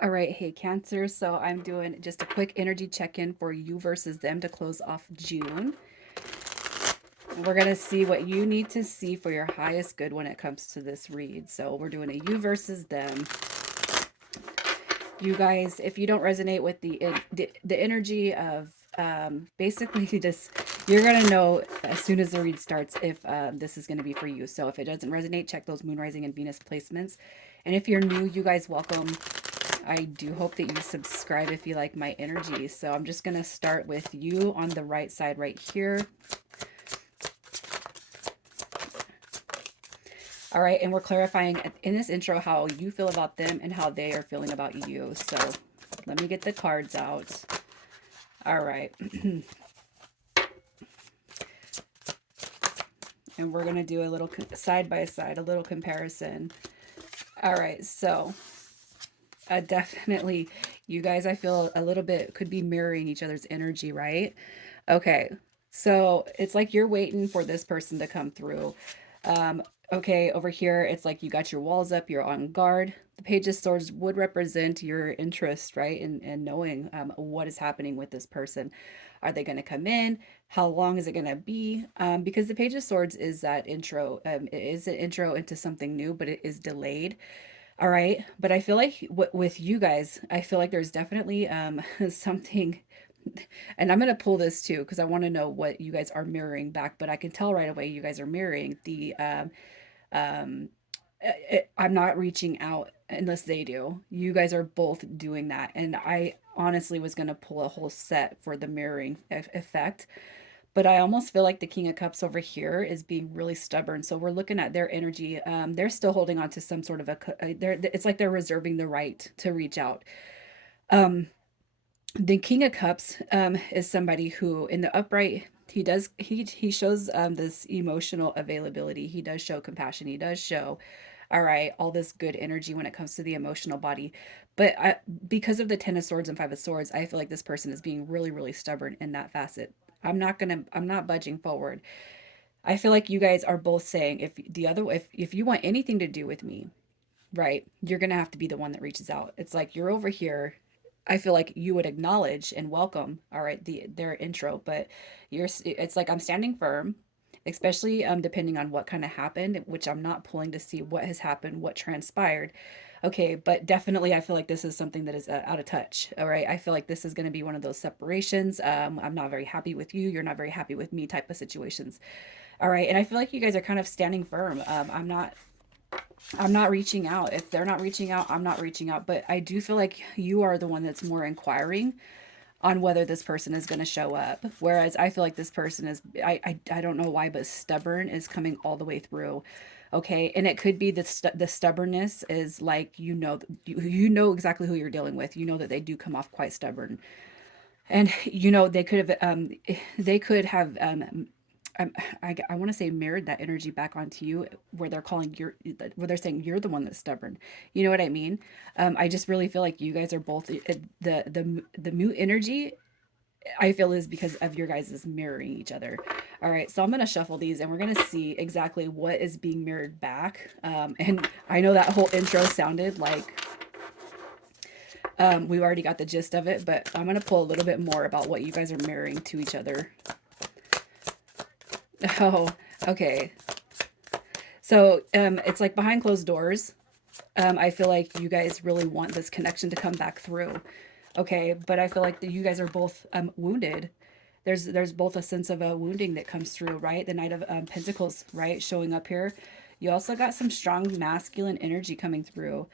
All right, hey Cancer. So I'm doing just a quick energy check-in for you versus them to close off June. We're going to see what you need to see for your highest good when it comes to this read. So we're doing a you versus them. You guys, if you don't resonate with the energy of basically just, you're going to know as soon as the read starts if this is going to be for you. So if it doesn't resonate, check those moon rising and Venus placements. And if you're new, you guys, welcome. I do hope that you subscribe if you like my energy. So I'm just going to start with you on the right side right here. All right, and we're clarifying in this intro how you feel about them and how they are feeling about you. So let me get the cards out. All right. And we're going to do a little side by side, a little comparison. All right, so definitely, you guys, I feel a little bit could be mirroring each other's energy, right? Okay, so it's like you're waiting for this person to come through. Okay, over here, it's like you got your walls up, you're on guard. The Page of Swords would represent your interest, right? In knowing what is happening with this person. Are they going to come in? How long is it going to be? Because the Page of Swords is that intro. It is an intro into something new, but it is delayed. All right. But I feel like with you guys, I feel like there's definitely something, and I'm going to pull this too because I want to know what you guys are mirroring back, but I can tell right away you guys are mirroring the um I'm not reaching out unless they do. You guys are both doing that. And I honestly was going to pull a whole set for the mirroring effect. But I almost feel like the King of Cups over here is being really stubborn. So we're looking at their energy. They're still holding on to some sort of it's like they're reserving the right to reach out. Um, the King of Cups is somebody who, in the upright, he shows this emotional availability. He does show compassion. He does show, all right, all this good energy when it comes to the emotional body. But because of the Ten of Swords and Five of Swords, I feel like this person is being really, really stubborn in that facet. I'm not budging forward. I feel like you guys are both saying if you want anything to do with me, right, you're gonna have to be the one that reaches out. It's like you're over here. I feel like you would acknowledge and welcome, all right, their intro, but it's like I'm standing firm, especially depending on what kind of happened, which I'm not pulling to see what has happened, what transpired. Okay, but definitely I feel like this is something that is out of touch. All right, I feel like this is going to be one of those separations. I'm not very happy with you. You're not very happy with me type of situations. All right, and I feel like you guys are kind of standing firm. I'm not reaching out. If they're not reaching out, I'm not reaching out. But I do feel like you are the one that's more inquiring on whether this person is going to show up. Whereas I feel like this person is, I don't know why, but stubborn is coming all the way through. Okay. And it could be the stubbornness is like, you know exactly who you're dealing with. You know that they do come off quite stubborn. And, they could have, um, I want to say mirrored that energy back onto you where they're calling where they're saying you're the one that's stubborn. You know what I mean? I just really feel like you guys are both the new energy. I feel is because of your guys' mirroring each other. All right, so I'm gonna shuffle these and we're gonna see exactly what is being mirrored back. And I know that whole intro sounded like we already got the gist of it, but I'm gonna pull a little bit more about what you guys are mirroring to each other. Oh, okay. So it's like behind closed doors. I feel like you guys really want this connection to come back through. Okay, but I feel like you guys are both wounded. There's both a sense of a wounding that comes through, right? The Knight of Pentacles, right, showing up here. You also got some strong masculine energy coming through.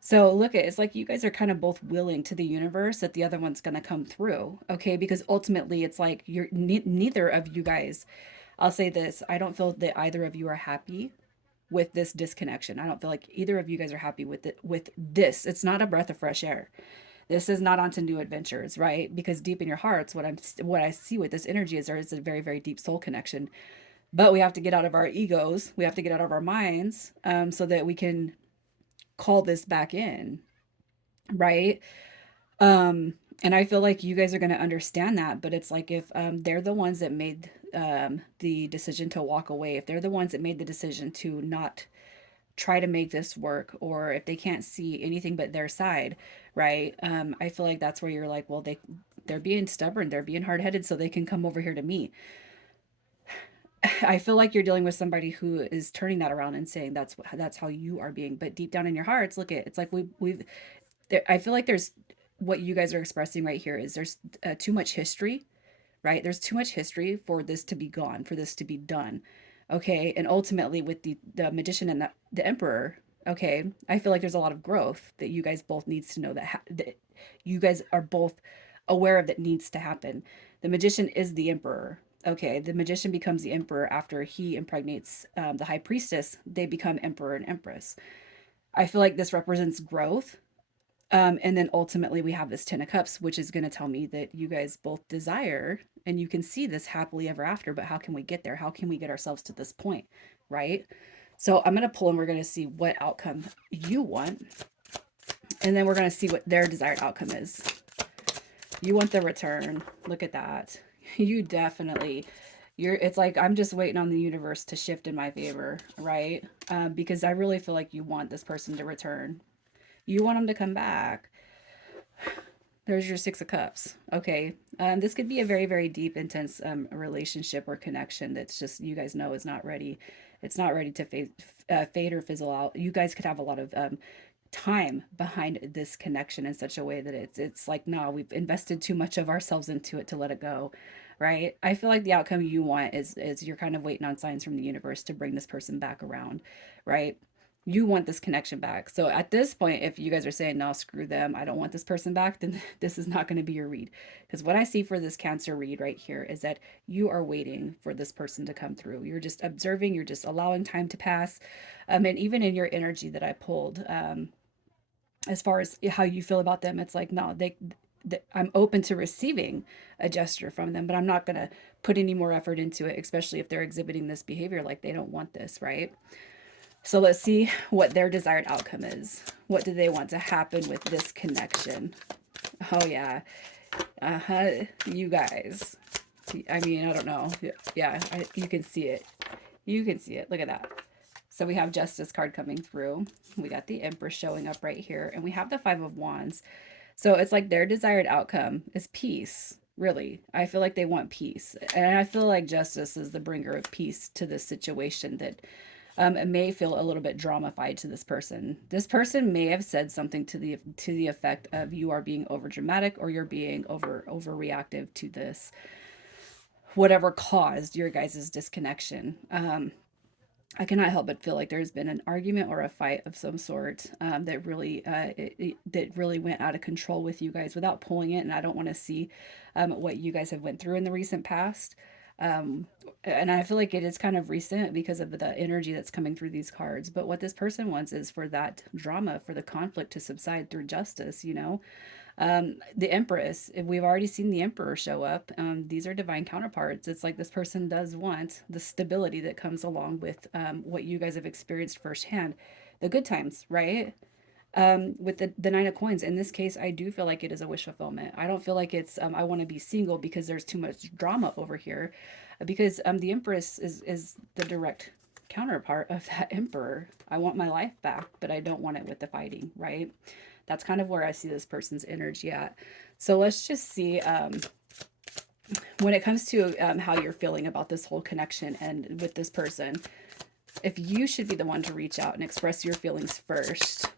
So look, it's like you guys are kind of both willing to the universe that the other one's going to come through, okay? Because ultimately, it's like neither of you guys. I'll say this: I don't feel that either of you are happy with this disconnection. I don't feel like either of you guys are happy with it. With this, it's not a breath of fresh air. This is not onto new adventures, right? Because deep in your hearts, what I see with this energy is there is a very, very deep soul connection. But we have to get out of our egos. We have to get out of our minds, so that we can call this back in, right? And I feel like you guys are going to understand that, but it's like if they're the ones that made the decision to walk away, if they're the ones that made the decision to not try to make this work, or if they can't see anything but their side, right? I feel like that's where you're like, well, they're being stubborn, they're being hard-headed so they can come over here to me. I feel like you're dealing with somebody who is turning that around and saying that's how you are being, but deep down in your hearts, look at it's like we've there, I feel like there's what you guys are expressing right here is there's too much history, right? There's too much history for this to be gone, for this to be done. Okay. And ultimately, with the magician and the emperor, okay, I feel like there's a lot of growth that you guys both needs to know that you guys are both aware of that needs to happen. The magician is the emperor. Okay. The magician becomes the emperor after he impregnates the high priestess. They become emperor and empress. I feel like this represents growth, and then ultimately we have this 10 of cups, which is going to tell me that you guys both desire and you can see this happily ever after, but how can we get there? How can we get ourselves to this point? Right? So I'm going to pull and we're going to see what outcome you want. And then we're going to see what their desired outcome is. You want the return. Look at that. You definitely, it's like, I'm just waiting on the universe to shift in my favor, right? Because I really feel like you want this person to return. You want them to come back. There's your 6 of cups. Okay. This could be a very, very deep, intense relationship or connection that's just, you guys know, is not ready. It's not ready to fade or fizzle out. You guys could have a lot of time behind this connection in such a way that it's like, no, we've invested too much of ourselves into it to let it go. Right. I feel like the outcome you want is you're kind of waiting on signs from the universe to bring this person back around. Right. You want this connection back. So at this point, if you guys are saying, no, screw them, I don't want this person back, then this is not going to be your read. Because what I see for this Cancer read right here is that you are waiting for this person to come through. You're just observing, you're just allowing time to pass. And even in your energy that I pulled, as far as how you feel about them, it's like, no, I'm open to receiving a gesture from them, but I'm not going to put any more effort into it, especially if they're exhibiting this behavior like they don't want this, right? So let's see what their desired outcome is. What do they want to happen with this connection? Oh, yeah. You guys. I mean, I don't know. Yeah, you can see it. You can see it. Look at that. So we have Justice card coming through. We got the Empress showing up right here. And we have the 5 of Wands. So it's like their desired outcome is peace. Really. I feel like they want peace. And I feel like Justice is the bringer of peace to this situation that it may feel a little bit dramified to this person. This person may have said something to the effect of you are being over dramatic or you're being overreactive to this, whatever caused your guys' disconnection. I cannot help but feel like there's been an argument or a fight of some sort that really that really went out of control with you guys without pulling it. And I don't want to see what you guys have went through in the recent past. Um, and I feel like it is kind of recent because of the energy that's coming through these cards. But what this person wants is for that drama, for the conflict to subside through justice, you know? The Empress, we've already seen the Emperor show up. These are divine counterparts. It's like this person does want the stability that comes along with what you guys have experienced firsthand, the good times, right? With the 9 of Coins, in this case, I do feel like it is a wish fulfillment. I don't feel like it's I want to be single because there's too much drama over here, because the Empress is the direct counterpart of that Emperor. I want my life back, but I don't want it with the fighting, right? That's kind of where I see this person's energy at. So let's just see when it comes to how you're feeling about this whole connection and with this person, if you should be the one to reach out and express your feelings first.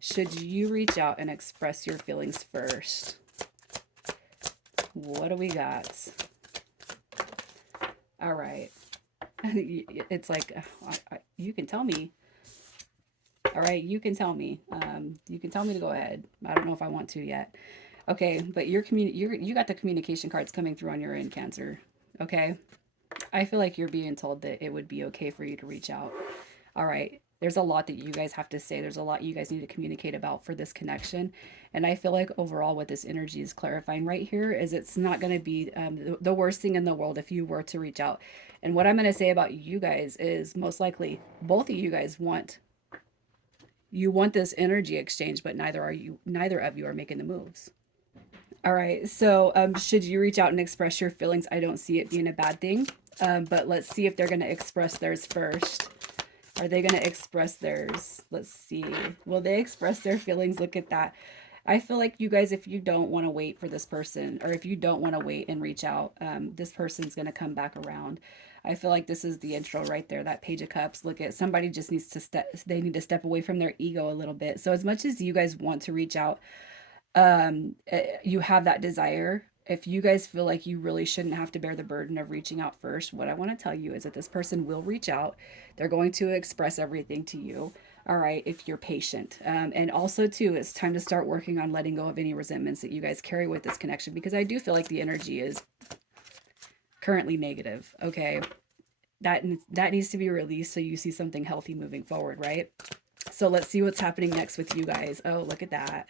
Should you reach out and express your feelings first? What do we got? All right. It's like, you can tell me. All right, you can tell me. You can tell me to go ahead. I don't know if I want to yet. Okay, but you got the communication cards coming through on your end, Cancer. Okay? I feel like you're being told that it would be okay for you to reach out. All right. There's a lot that you guys have to say. There's a lot you guys need to communicate about for this connection. And I feel like overall what this energy is clarifying right here is it's not going to be the worst thing in the world if you were to reach out. And what I'm going to say about you guys is most likely both of you guys want this energy exchange, but neither of you are making the moves. All right. So should you reach out and express your feelings? I don't see it being a bad thing. But let's see if they're going to express theirs first. Are they going to express theirs? Let's see. Will they express their feelings? Look at that. I feel like you guys, if you don't want to wait for this person, or if you don't want to wait and reach out, this person's going to come back around. I feel like this is the intro right there. That Page of Cups. Look at somebody just needs to step. They need to step away from their ego a little bit. So as much as you guys want to reach out, you have that desire. If you guys feel like you really shouldn't have to bear the burden of reaching out first, what I want to tell you is that this person will reach out. They're going to express everything to you. All right, if you're patient. And also, too, it's time to start working on letting go of any resentments that you guys carry with this connection, because I do feel like the energy is currently negative. Okay, that needs to be released so you see something healthy moving forward, right? So let's see what's happening next with you guys. Oh, look at that.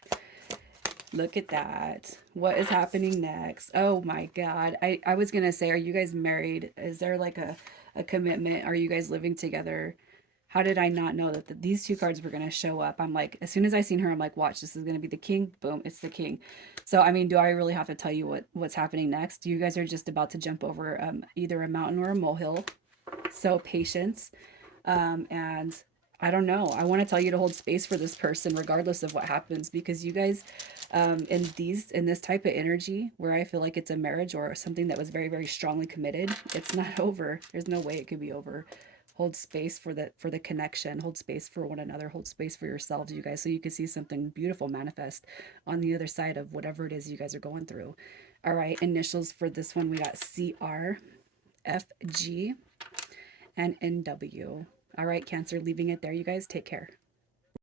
Look at that. What is happening next? Oh my God. I was going to say, are you guys married? Is there like a commitment? Are you guys living together? How did I not know that these two cards were going to show up? I'm like, as soon as I seen her, I'm like, watch, this is going to be the king. Boom, it's the king. So, I mean, do I really have to tell you what's happening next? You guys are just about to jump over either a mountain or a molehill. So, patience. And I don't know. I want to tell you to hold space for this person regardless of what happens, because you guys in this type of energy where I feel like it's a marriage or something that was very, very strongly committed, it's not over. There's no way it could be over. Hold space for the connection, hold space for one another, hold space for yourselves, you guys, so you can see something beautiful manifest on the other side of whatever it is you guys are going through. All right, initials for this one, we got CR, FG, and NW. All right, Cancer, leaving it there. You guys take care.